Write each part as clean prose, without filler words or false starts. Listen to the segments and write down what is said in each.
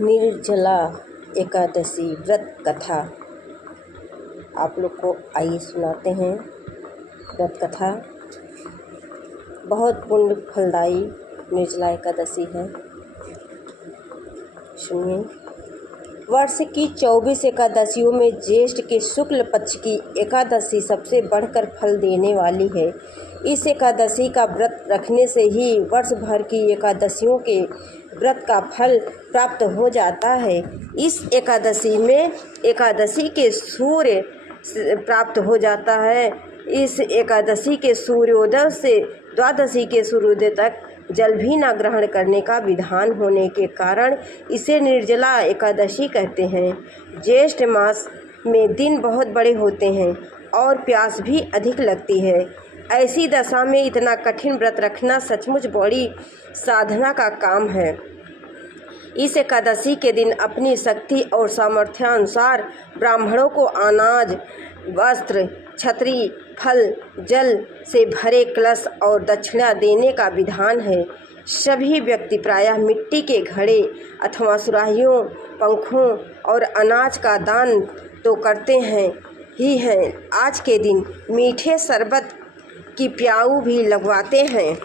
निर्जला एकादशी व्रत कथा आप लोग को आइए सुनाते हैं। व्रत कथा बहुत पुण्य फलदायी निर्जला एकादशी है। सुनिए। वर्ष की 24 एकादशियों में ज्येष्ठ के शुक्ल पक्ष की एकादशी सबसे बढ़कर फल देने वाली है। इस एकादशी का व्रत रखने से ही वर्ष भर की एकादशियों के व्रत का फल प्राप्त हो जाता है। इस एकादशी में एकादशी के सूर्य प्राप्त हो जाता है। इस एकादशी के सूर्योदय से द्वादशी के सूर्योदय तक जल भी न ग्रहण करने का विधान होने के कारण इसे निर्जला एकादशी कहते हैं। ज्येष्ठ मास में दिन बहुत बड़े होते हैं और प्यास भी अधिक लगती है। ऐसी दशा में इतना कठिन व्रत रखना सचमुच बड़ी साधना का काम है। इस एकादशी के दिन अपनी शक्ति और सामर्थ्यानुसार ब्राह्मणों को अनाज, वस्त्र, छतरी, फल, जल से भरे कलश और दक्षिणा देने का विधान है। सभी व्यक्ति प्रायः मिट्टी के घड़े अथवा सुराहियों, पंखों और अनाज का दान तो करते हैं आज के दिन मीठे शरबत की प्याऊ भी लगवाते हैं।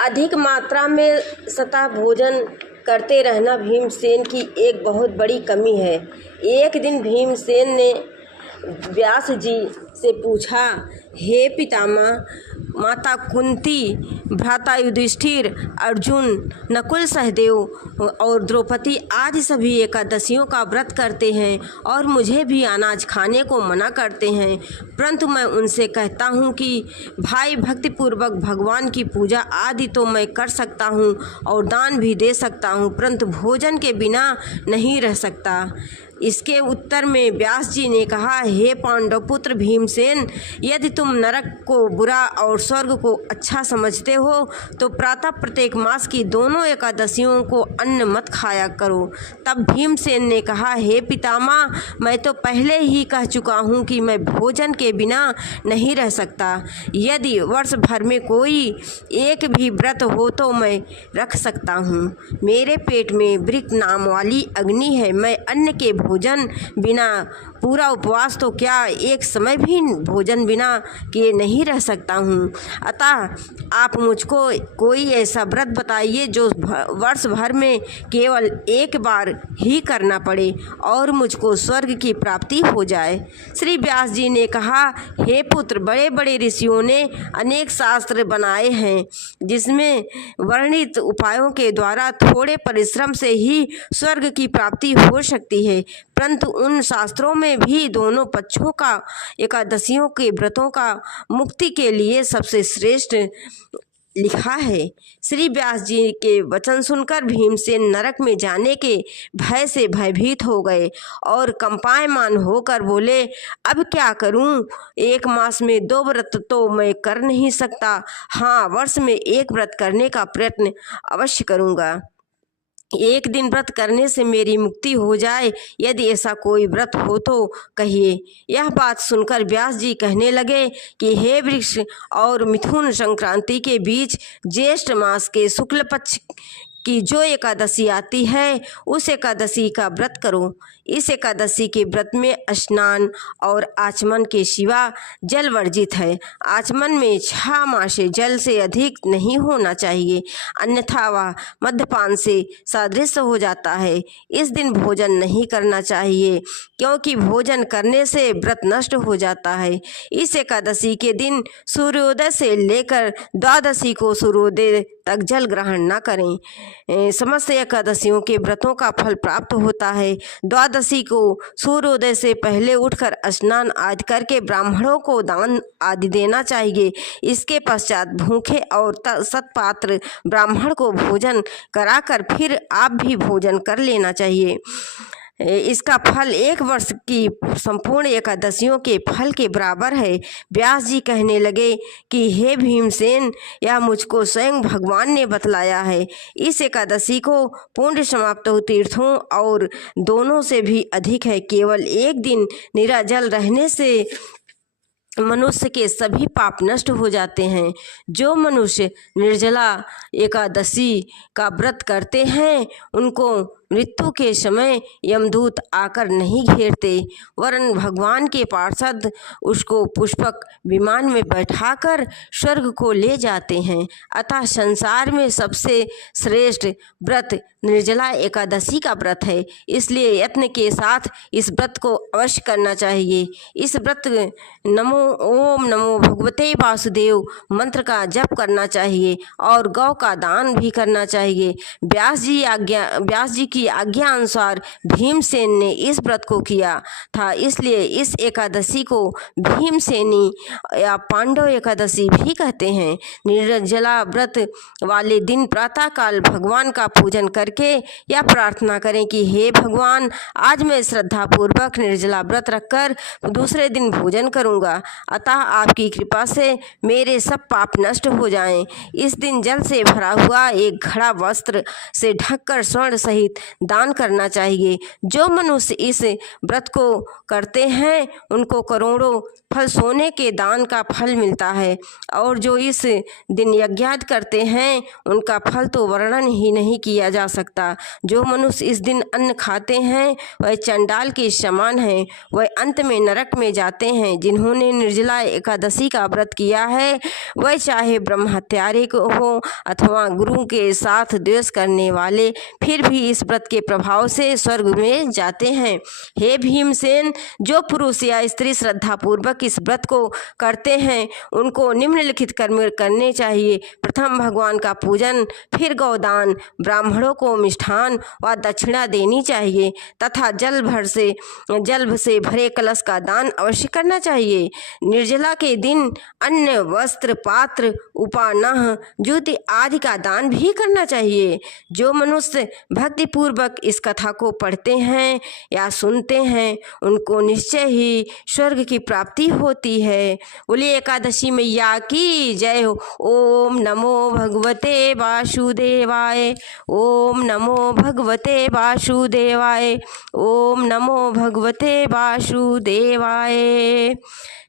अधिक मात्रा में सतह भोजन करते रहना भीमसेन की एक बहुत बड़ी कमी है। एक दिन भीमसेन ने व्यास जी से पूछा, हे पितामह, माता कुंती, भ्राता युधिष्ठिर, अर्जुन, नकुल, सहदेव और द्रौपदी आदि सभी एकादशियों का व्रत करते हैं और मुझे भी अनाज खाने को मना करते हैं, परंतु मैं उनसे कहता हूँ कि भाई भक्तिपूर्वक भगवान की पूजा आदि तो मैं कर सकता हूँ और दान भी दे सकता हूँ, परंतु भोजन के बिना नहीं रह सकता। इसके उत्तर में व्यास जी ने कहा, हे पांडव पुत्र भीमसेन, यदि तुम नरक को बुरा और स्वर्ग को अच्छा समझते हो तो प्रातः प्रत्येक मास की दोनों एकादशियों को अन्न मत खाया करो। तब भीमसेन ने कहा, हे पितामह, मैं तो पहले ही कह चुका हूँ कि मैं भोजन के बिना नहीं रह सकता। यदि वर्ष भर में कोई एक भी व्रत हो तो मैं रख सकता हूँ। मेरे पेट में वृक्क नाम वाली अग्नि है। मैं अन्न के भोजन बिना पूरा उपवास तो क्या एक समय भी भोजन बिना किए नहीं रह सकता हूँ। अतः आप मुझको कोई ऐसा व्रत बताइए जो वर्ष भर में केवल एक बार ही करना पड़े और मुझको स्वर्ग की प्राप्ति हो जाए। श्री व्यास जी ने कहा, हे पुत्र, बड़े बड़े ऋषियों ने अनेक शास्त्र बनाए हैं जिसमें वर्णित उपायों के द्वारा थोड़े परिश्रम से ही स्वर्ग की प्राप्ति हो सकती है, परंतु उन शास्त्रों में भी दोनों पक्षों का एकादशियों के व्रतों का मुक्ति के लिए सबसे श्रेष्ठ लिखा है। श्री व्यास जी के वचन सुनकर भीमसेन नरक में जाने के भय से भयभीत हो गए और कंपायमान होकर बोले, अब क्या करूं? एक मास में 2 व्रत तो मैं कर नहीं सकता। हाँ, वर्ष में एक व्रत करने का प्रयत्न अवश्य करूंगा। एक दिन व्रत करने से मेरी मुक्ति हो जाए, यदि ऐसा कोई व्रत हो तो कहिए। यह बात सुनकर व्यास जी कहने लगे कि हे वृक्ष और मिथुन संक्रांति के बीच ज्येष्ठ मास के शुक्ल पक्ष की जो एकादशी आती है उस एकादशी का व्रत करो। इस एकादशी के व्रत में स्नान और आचमन के सिवा जल वर्जित है। आचमन में 6 मासे जल से अधिक नहीं होना चाहिए, अन्यथा वह मद्यपान से सादृश हो जाता है। इस दिन भोजन नहीं करना चाहिए क्योंकि भोजन करने से व्रत नष्ट हो जाता है। इस एकादशी के दिन सूर्योदय से लेकर द्वादशी को सूर्योदय तक जल ग्रहण न करें। समस्त एकादशियों के व्रतों का फल प्राप्त होता है। द्वादशी को सूर्योदय से पहले उठकर स्नान आदि करके ब्राह्मणों को दान आदि देना चाहिए। इसके पश्चात भूखे और सत्पात्र ब्राह्मण को भोजन कराकर फिर आप भी भोजन कर लेना चाहिए। इसका फल 1 वर्ष की संपूर्ण एकादशियों के फल के बराबर है। व्यास जी कहने लगे कि हे भीमसेन, यह मुझको स्वयं भगवान ने बतलाया है। इस एकादशी को पुण्य समाप्त तीर्थों और दोनों से भी अधिक है। केवल एक दिन निराजल रहने से मनुष्य के सभी पाप नष्ट हो जाते हैं। जो मनुष्य निर्जला एकादशी का व्रत करते हैं उनको मृत्यु के समय यमदूत आकर नहीं घेरते, वरन भगवान के पार्षद उसको पुष्पक विमान में बैठाकर स्वर्ग को ले जाते हैं। अतः संसार में सबसे श्रेष्ठ व्रत निर्जला एकादशी का व्रत है, इसलिए यत्न के साथ इस व्रत को अवश्य करना चाहिए। इस व्रत ओम नमो भगवते वासुदेव मंत्र का जप करना चाहिए और गौ का दान भी करना चाहिए। व्यास जी की आज्ञा अनुसार भीमसेन ने इस व्रत को किया था, इसलिए इस एकादशी को भीमसेनी या पांडव एकादशी भी कहते हैं। निर्जला व्रत वाले दिन प्रातःकाल भगवान का पूजन करके या प्रार्थना करें कि हे भगवान, आज मैं श्रद्धापूर्वक निर्जला व्रत रखकर दूसरे दिन भोजन करूंगा, अतः आपकी कृपा से मेरे सब पाप नष्ट हो जाएं। इस दिन जल से भरा हुआ एक घड़ा वस्त्र से ढककर स्वर्ण सहित दान करना चाहिए। जो मनुष्य इस व्रत को करते हैं उनको करोड़ों फल सोने के दान का फल मिलता है, और जो इस दिन यज्ञाद करते हैं उनका फल तो वर्णन ही नहीं किया जा सकता। जो मनुष्य इस दिन अन्न खाते हैं वह चंडाल के समान हैं, वह अंत में नरक में जाते हैं। जिन्होंने निर्जला एकादशी का व्रत किया है वह चाहे ब्रह्म हत्यारे को हो अथवा गुरु के साथ द्वेष करने वाले, फिर भी इस व्रत के प्रभाव से स्वर्ग में जाते हैं। हे भीमसेन, जो पुरुष या स्त्री श्रद्धापूर्वक इस व्रत को करते हैं उनको निम्नलिखित कर्म करने चाहिए। प्रथम भगवान का पूजन, फिर गौदान, ब्राह्मणों को मिष्ठान व दक्षिणा देनी चाहिए तथा जल से भरे कलश का दान अवश्य करना चाहिए। निर्जला के दिन अन्न, वस्त्र, पात्र, उपानाह, जूती आदि का दान भी करना चाहिए। जो मनुष्य भक्तिपूर्वक इस कथा को पढ़ते हैं या सुनते हैं उनको निश्चय ही स्वर्ग की प्राप्ति होती है। बोलिए एकादशी मैया की जय हो। ओम नमो भगवते वासुदेवाय, ओम नमो भगवते वासुदेवाय, ओम नमो भगवते वासुदेवाय।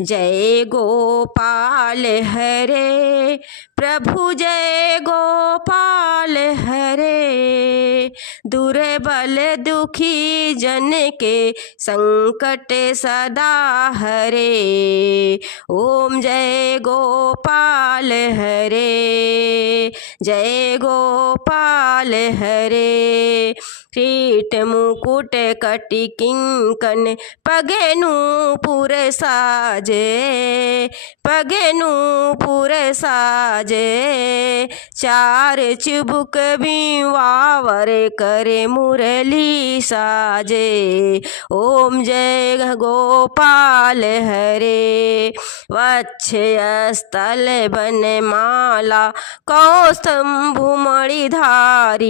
जय गोपाल हरे प्रभु, जय गोपाल हरे, दुर्बल दुखी जन के संकट सदा हरे। ओम जय गोपाल हरे, जय गोपाल हरे। कीट मुकुट कटि किंकन पगेनु पुर साजे, पगेनु पुर साजे, चार चुबुक बिवावर करे मुरली साजे। ओम जय गोपाल हरे, वक्षस्थल बन माला कौस्तंभु मणिधारी,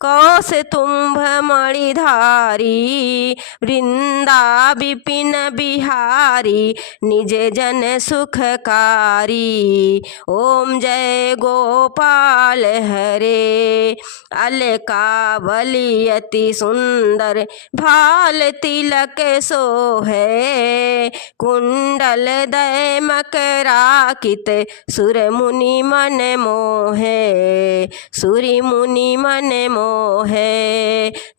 कौस तुम्भ मणिधारी, वृंदा विपिन बिहारी, निज जन सुखकारी। ओम जय गोपाल हरे, अलकावली अति सुंदर भाल तिलक सोहे, कुंडल दय मकराकित सुर मुनि मन मोहे, सुरी मुनि मन मोहे।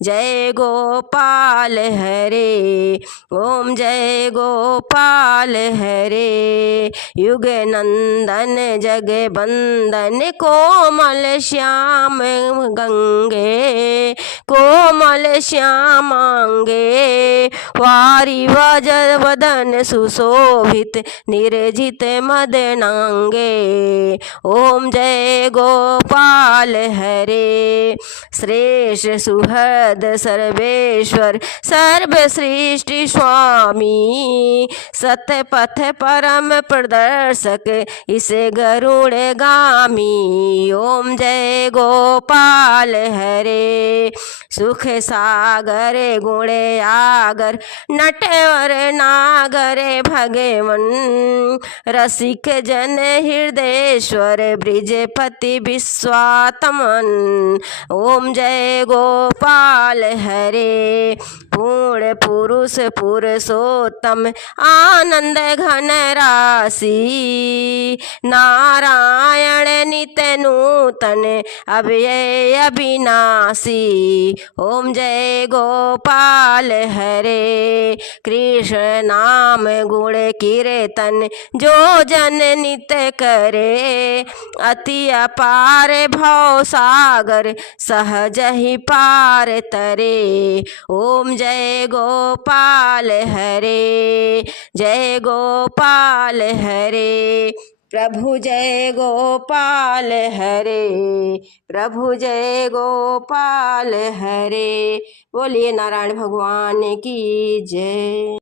जय गोपाल हरे, ओम जय गोपाल हरे। युग नंदन जग बंदन कोमल श्याम गंगे, कोमल श्यामांगे, वारी वदन सुशोभित निर्जित मदनांगे। ओम जय गोपाल हरे, श्रेष्ठ सुहृद सर्वेश्वर सर्व सृष्टि स्वामी, सतपथ परम प्रदर्शक इस गरुड़ गामी। ओम जय गोपाल हरे, सुख सागर गुण आगर नटवर नागर भगवन, रसिक जन हृदयेश्वर ब्रिजपति विश्वात्मन। ओम जय गोपाल हरे, पूर्ण पुरुष पुरुषोत्तम आनंद घन राशि नारायण नित्य नूतन अव्यय अविनाशी। ओम जय गोपाल हरे कृष्ण नाम गुण कीर्तन जो जन नित्य करे अति अपार भव सागर सहज ही पार तरे। ओम जय गोपाल हरे जय गोपाल हरे प्रभु जय गोपाल हरे प्रभु जय गोपाल हरे। बोलिए नारायण भगवान की जय।